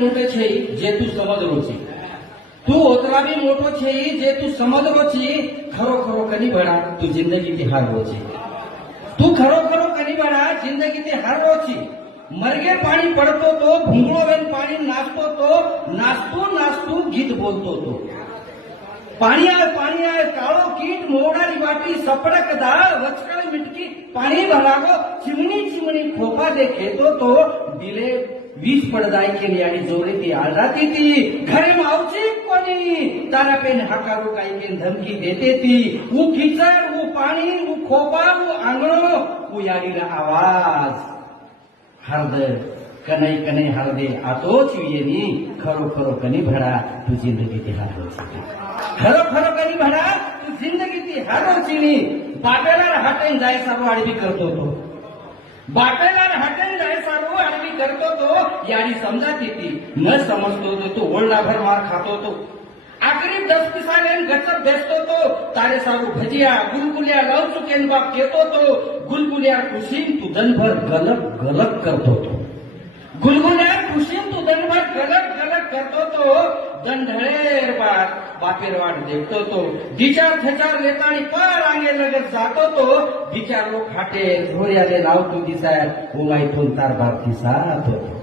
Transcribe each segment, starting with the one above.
મોટો છે જે તું સમજરો છે તું ઓતરા બી મોટો છે જે તું સમજરો છે ખરો ખરો કની ભણા તું જિંદગી હારવો છે તું ખરો ખરો કની ભણા જિંદગી હારવો છે મરગે પાણી પડતો તો ભૂંગળો વેન પાણી નાસ્તો તો નાસ્તું નાસ્તું ગીત બોલતો તો પાણી આવે કાળો કીટ મોડાની વાટી સપડક દાળ વચકળ મિટકી પાણી ભરાગો ચીમણી ચીમણી ખોપા દે ખેતો તો દિલે વીજ પડદાય કે યાડી જોરેથી આળરાતી थी घरे में आवची कोणी तारा पेन हकारू काई के धमकी देते थी वो कीचड़ वो पानी वो खोपा वो आंगणो वो याडी रा आवाज हरद कनई कनई हरदे आतोच येनी खरो खरो कनी भड़ा तू जिंदगी ते हारो छी खरो खरो कनी भड़ा तू जिंदगी ते हारो छी बापेला हाटेन जाय सारो आडवी करतो तो बापेला हाटेन जाय सारो आडवी करतो तो याडी समजाती थी न समजतो तो ओल्डा भर मार खातो तो आखरी 10 पैसा लेन गचर बेचतो तो तारे सारू भजिया गुलगुलिया लाव चुकेन बाप केतो तो गुलगुलिया खुशीन तू दनभर गलक गलक करतो तो गुलगुलिया खुशीन तू दनभर गलक गलक करतो तो दंढळेर बात बापेर वाट देखतो तो विचार थचार लेतानी पर आंगे लगत जातो तो विचार लोक हाटे धोर्याले लावतो दिसाय उमाईतून तार बाप दिसात होतो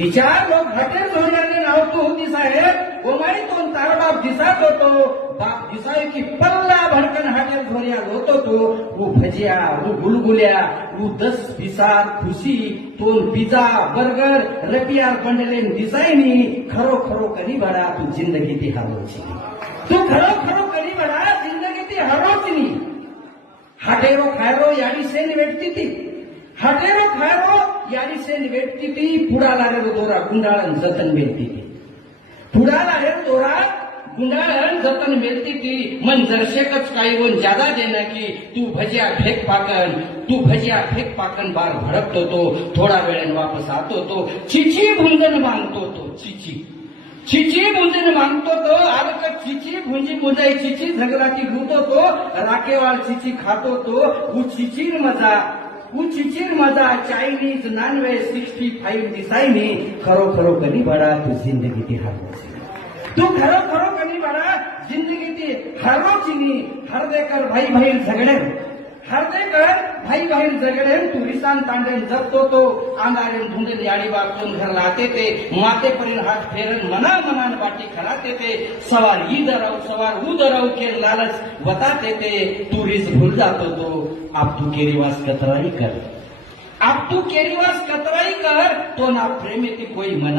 विचार लोक हाटे धोर्याले लावतो दिसाय उमाईतून तार बाप दिसात होतो बाप दिसाय की पल्ला भडकन हाटे धोर्या होतो तो वो भजिया वो गुलगुल्या वो 10 पिसा खुशी तोन पिझ्झा बर्गर रपियार बंडलेन दिसायनी खरो खरो कनी बडा तू जिंदगी ती हारोची तू खरो खरो कनी बडा जिंदगी ती हारोची हाटेरो खायरो याडी सेन वेटती ती हाटेरो खायरो याडी सेन वेटती ती पुडाला रे दोरा गुंडाळन जतन मेलती ती पुडाला रे दोरा गुंडाळन जतन मेलती ती मन जरशेकच काही वन ज्यादा देना की तू भजिया फेक पाकन बार भडकतो तो थोडा वेळेन वापस आतो तो चिची भुंजन मागतो तो चिची भुंजन मागतो तो आलक चिची भुंजी मुजाई चिची झगराची लूटो तो राकेवाल चिची खातो तो वो चिचीर मजा चाइनीज नॉनवेज 65 दिसायनी खरो खरो कनी बडा तू जिंदगी ती हारवची तू खरो खरो कनी बडा जिंदगी ती हारवची हरदेकर भाई भाई झगडे तू रिसान तांडेन जगतो तो अंगारेन धुंडेल याडी बापचून घर लाते ते माते परीन हात फेरन मनान बाटी खराते ते सवार उदराव के लालच बताते ते तू रिस भूल जातो तो आप तू केरीवास कतराई कर तो ना प्रेम कोई मना